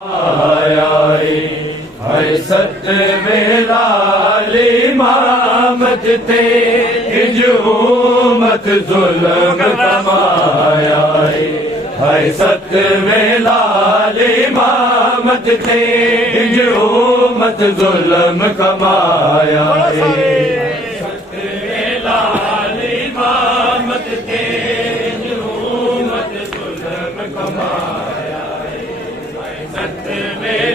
हाय सत लाली मामत थे हुजूमत जुल्म कमाया। हाय सत लाली मामत थे हुजूमत जुल्म कमाया। सत लाली मामत थे हुजूमत जुल्म कमाया। सत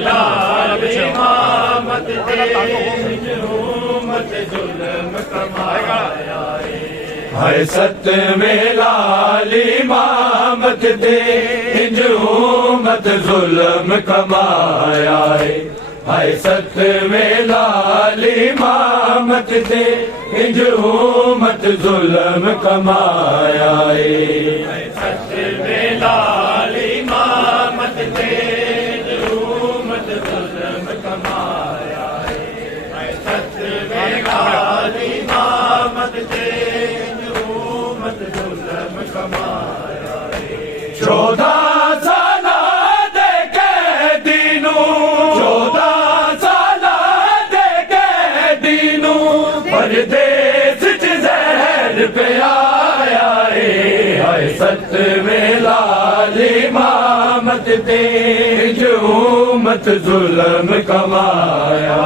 लाली मामत थे हुजूमत जुल्म कमाया। हाय सत लाली मामत थे हुजूमत जुल्म कमाया। हाय सत लाली मामत थे हुजूमत जुल्म कमाया। सत लाली मामत थे हुजूमत जुल्म कमाया। सत लाली मामत थे हुजूमत जुल्म कमाया। 14 साल दे कैदीनू 14 साल दे कैदीनू परदेस च ज़हर पियाया। हाय सत लाली मामत थे हुजूमत जुल्म कमाया।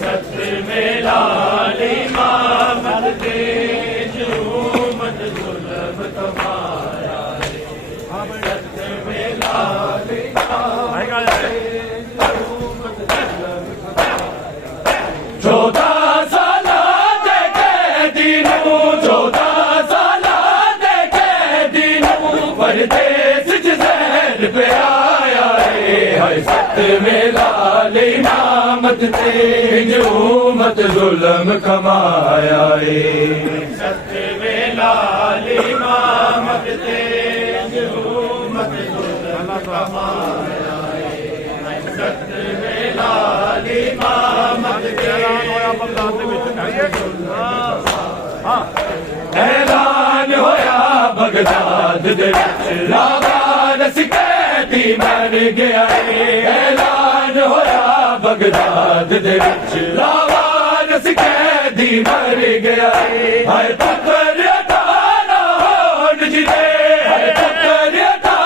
सत लाली मामत थे हुजूमत जुल्म कमाया। सत लाली मामत थे हुजूमत जुल्म कमाया। 14 साल दे कैदीनू 14 साल दे कैदीनू परदेस च ज़हर पियाया। हाय सत लाली मामत थे हुजूमत जुल्म कमाया। सत लाली मामत थे हुजूमत जुल्म कमाया। सत लाली मामत थे ऐलान होया बगदाद दे विच लावारस कैदी मर गया। ऐलान होया बगदाद दे विच लावारस कैदी मर गया। हाय पुत्र अता होण जिदे हाय पुत्र अता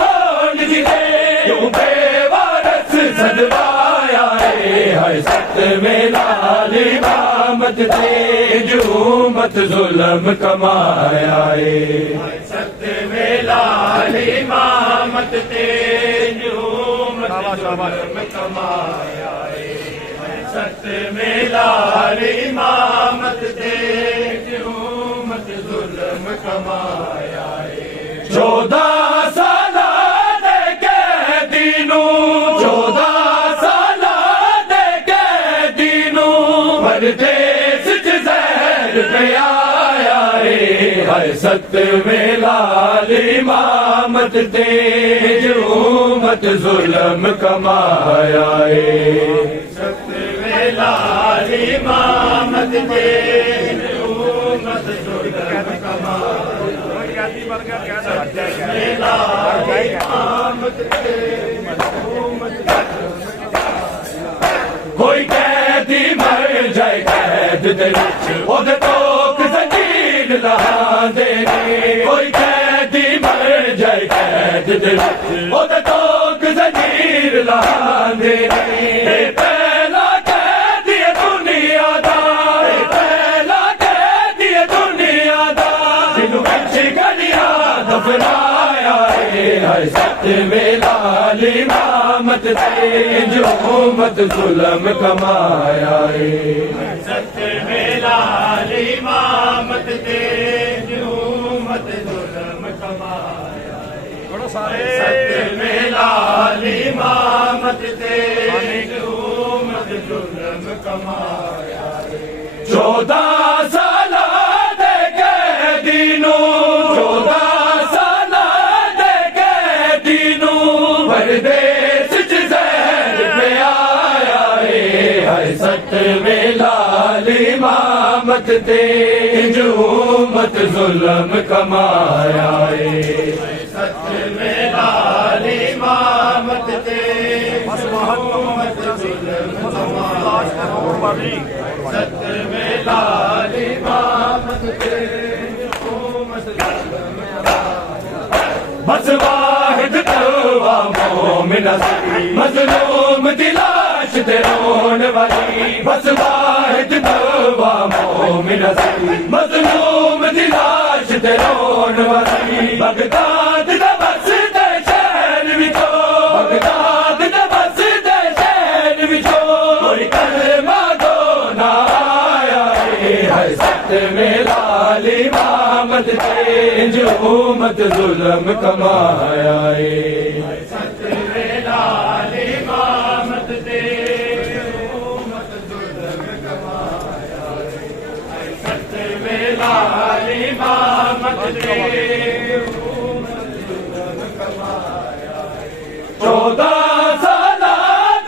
होण जिदे क्यों बेवारस सदवाया। हाय सत लाली मामत थे हुजूमत जुल्म कमाया। सत लाली मामत थे हुजूमत जुल्म कमाया। सत लाली मामत थे हुजूमत जुल्म कमाया। 14 साल दे कैदीनू 14 साल दे कैदीनू परदेस च ज़हर पियाया। हाय सत लाली मामत थे हुजूमत जुल्म कमाया। सत लाली मामत थे हुजूमत जुल्म कमाया। सत लाली मामत थे हुजूमत जुल्म कमाया। कोई कैदी मर जाए कैद दे विच ओदे तोक जंजीर लहांदे ने। कोई कैदी मर जाए कैद दे विच ओदे तोक जंजीर लहांदे ने। पहला कैदी दुनिया दा पहला कैदी दुनिया दा जिन्नू विच गलिया दफनाया। हाय सत लाली मामत थे हुजूमत जुल्म कमाया। सत लाली मामत थे हुजूमत जुल्म कमाया। सत लाली मामत थे हुजूमत जुल्म कमाया। 14 साल दे कैदीनू 14 साल दे कैदीनू परदेस च ज़हर पियाया। हाय सत लाली मामत थे हुजूमत जुल्म कमाया। सत लाली मामत बस वाहिद तवा मोमिन मजलूम दिलाश ते रोन वाली बस वाहिद तवा मोमिन मजलूम दिलाश ते रोन वाली बगदाद दा बस दे शहर विचो बगदाद दा बस दे शहर विचो कोई कलमा दो ना आया है सत में लाल इमामत ते जो मत जुल्म कमाया सत में लाल इमामत ते मत जुल्म कमाया सत में लाल इमामत ते 14 साल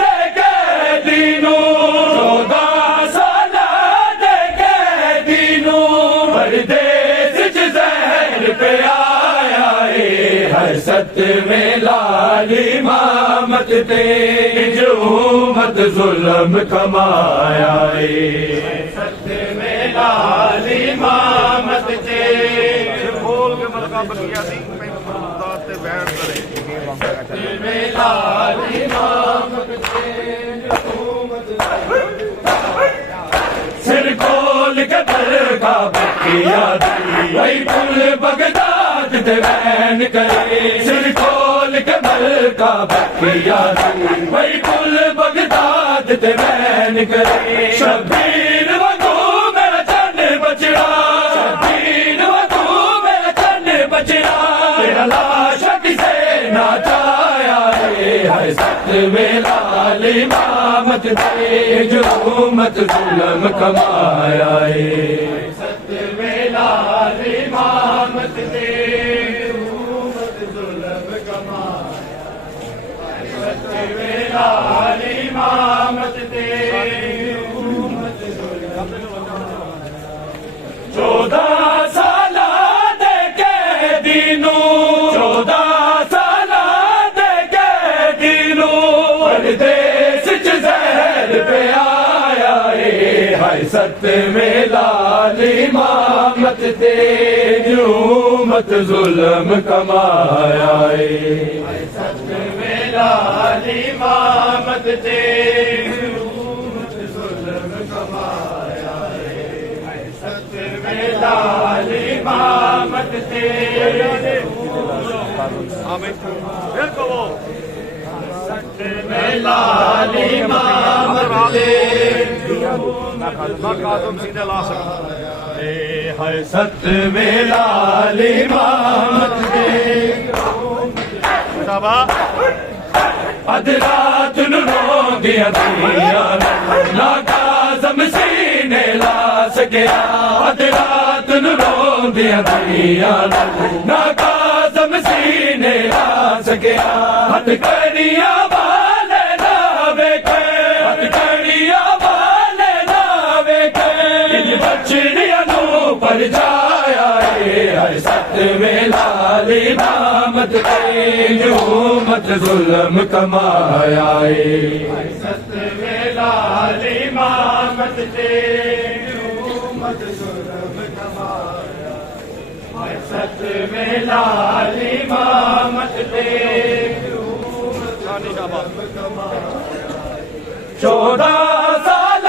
दे कैदी नू 14 साल दे कैदी नू परदेस च ज़हर पे आया है सत में लाल इमामत ते जो मत जुल्म कमाया सत में लाल इमामत ते बोल के मलका बकिया सी ते बैठ करे सत में लाल इमामत ते सिर खोल के दरगाह बकिया दी वही पुल बगदाद ते वैन करे सिर खोल के दरगाह बकिया दी वही पुल बगदाद ते वैन करे शबीर वगू मेरा चंद बचड़ा शबीर वगू मेरा चंद बचड़ा तेरा लाश से नाचाया है सत में लाल इमामत ते जो मत जुल्म कमाया सत में लाल इमामत ते मत जुल्म कमाया सत में लाल इमामत ते मत जुल्म 14 साल दे कैदी नू 14 साल दे कैदी नू परदेस च ज़हर पे आया है सत में लाल इमामत ते जो मत जुल्म कमाया सत में लाल इमामत ते मत जुल्म कमाया सत में लाल इमामत ते फिर कहो सत में लाल इमामत ते सीधे ला सकते है सत में लाल इमामत ते अदरात रोंदिया दिया ना काज़म सीने ला सके अदरात रोंदिया दिया ना काज़म सीने ला सके हथकड़ियां वाले ना वेखे हथकड़ियां वाले ना वेखे इन बचड़ियां नू पर जाया है सत में लाल इमामत ते जो मत जुल्म कमाया सत में लाल इमामत ते जो मत जुल्म कमाया सत में लाल इमामत ते जो मत जुल्म कमाया 14 साल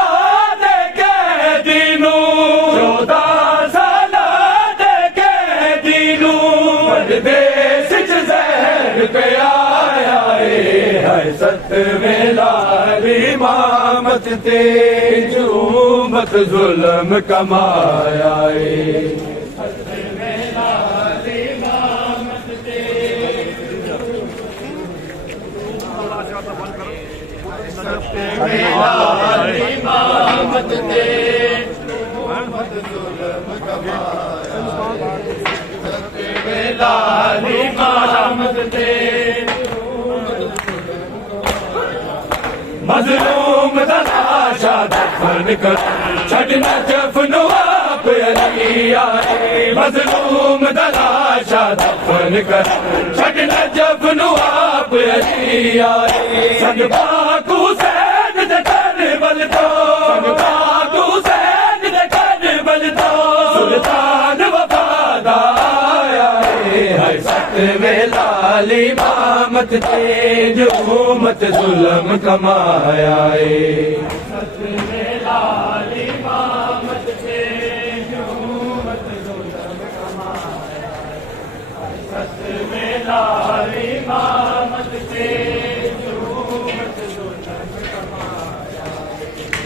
दे कैदी नू 14 साल दे कैदी नू परदेस च ज़हर पे आया है सत में लाल इमामत ते जो मत जुल्म कमाया सत में लाल इमामत ते सत में लाल इमामत ते मत जुल्म कमाया सत में लाल इमामत ते मजलूम दा लाशा दफन कर छड़ना जफन आप अली आए मजलूम दलाशा दफन कर छड़ नजफ नु आप अली आए संग पाक हुसैन दे करबल तो संग पाक हुसैन दे करबल तो सुल्तान वफादार आए है सतवें लाल इमामत तेज उम्मत जुल्म कमाया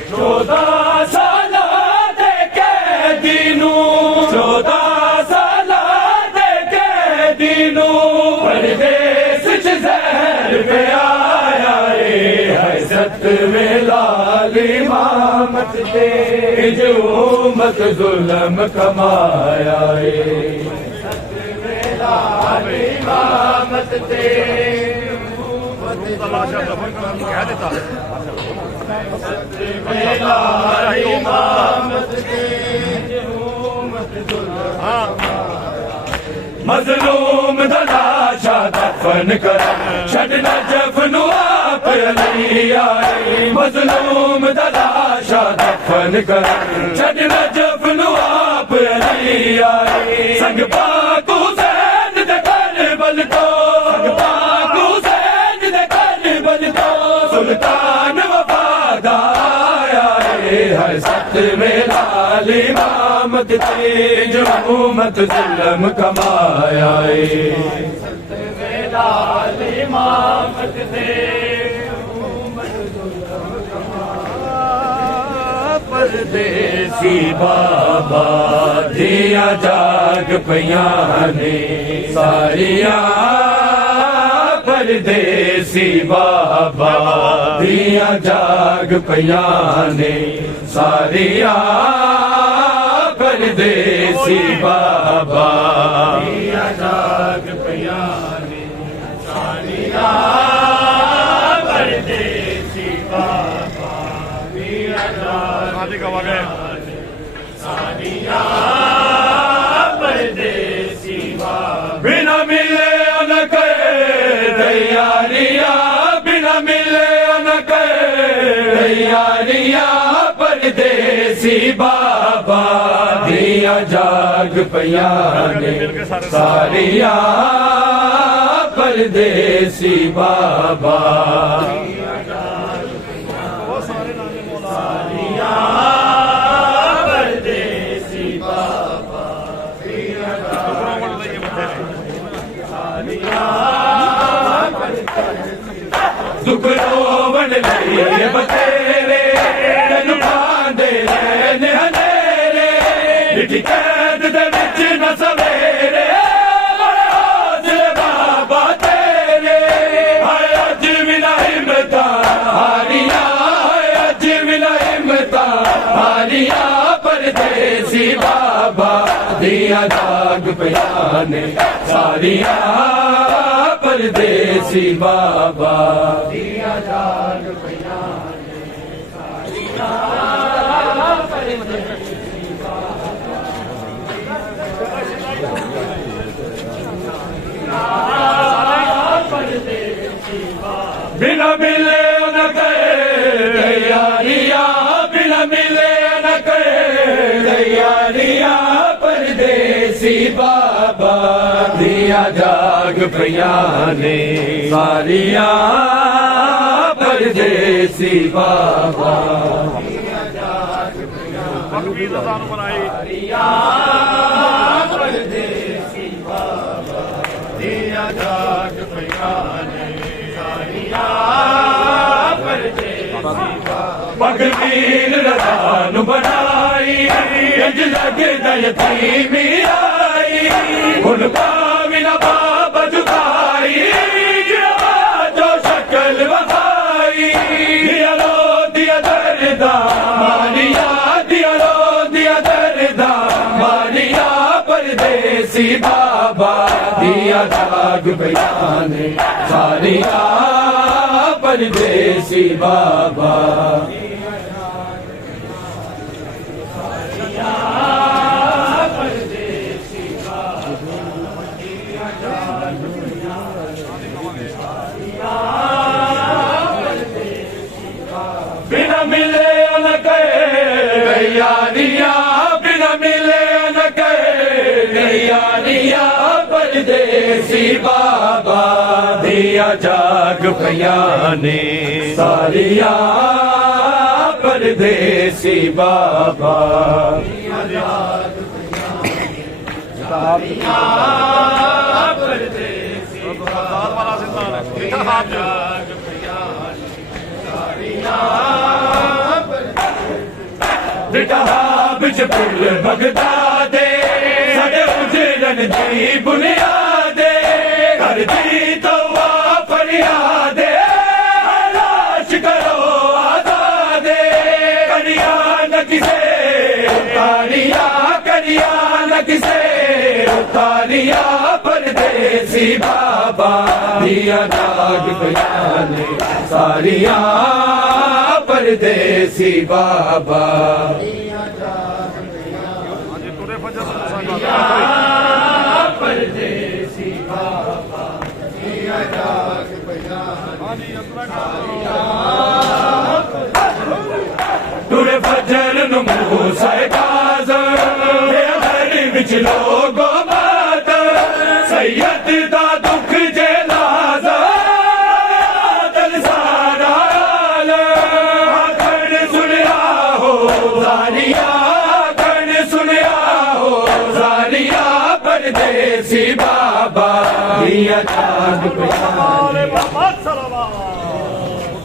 चौदह साल देखे दीनू 14 साल देखे दीनू परदेस च जहर पे आया है सतवें लाल इमामत तेज उम्मत जुल्म कमाया सतवें लाल इमामत तेज उम्मत कह देता मजलूम दलाशा दफन कर छड़ नजफ नु आप अली आए मजलूम दलाशा दफन कर छड़ नजफ नु आप अली आए संग पाक हुसैन दे करबल तो संग पाक हुसैन दे करबल तो सुल्तान वफादार आए है सतवें लाल इमामत तेज उम्मत जुल्म कमाया सतवें लाल इमामत तेज उम्मत जुल्म कमाया परदेसी बाबा दिया जाग पियां ने सारियां परदेसी बाबा दिया जाग पियां ने सारियां परदेसी बाबा दिया जाग पियां ने सारियां परदेसी बाबा दिया जाग सारियां परदेसी बाबा बिना मिले न तैयारियां बिना मिले न तैयारियां परदेसी बाबा दिया जाग पियां ने सारियां परदेसी बाबा सारियां परदेसी बाबा दुख रोवन लिए बतेरे तेन पांदे रैन हनेरे निठी कैद दे विच न सवेरे बड़े हौसले बाबा तेरे हाय अज भी ना हिम्मतां हारियां हाय अज भी ना हिम्मतां हारियां परदेसी बाबा दिया जाग पियां ने सारियां परदेसी बाबा दिया जाग पियां ने सारियां परदेसी बाबा बिना मिले न तैयारियां बिना मिले न तैयारियां परदेसी बाबा दिया जाग पियां ने सारियां परदेसी बाबा दिया जाग पियां सारियां परदेसी बाबा दिया जाग पियां ने सारियां परदेसी बाबा पगवीर रदान बनाई इंज लगदा यतीमी आई हुन पावी ना बाबा जुदाई जो शक्ल वफाई दिया लो दिया दर्दा मारिया दिया लो दिया दर्दा मारिया परदेसी बाबा दिया जाग पियां ने सारियां परदेसी बाबा दिया जाग परदेसी बाबा दिया जाग पयाने सारिया परदेसी बाबा बिच पुल बगदादे साडे उजड़न दी बुनियादे कर दी तौबा फरियादे लाश करो आजादे करिया न किसे उतारिया करिया न किसे उतारिया परदेसी बाबा दिया जाग पयाने सारिया परदेसी बाबा परदेसी बाबा दिया जाग पयाने टुरे फजर नु मूसा काज़म हर विच लोगो बात सैयद दा दुख जे लाज़ दिल सारा आखण सुनिया हो जानिया आखण सुनिया हो जानिया परदेसी बाबा दिया जाग पयाने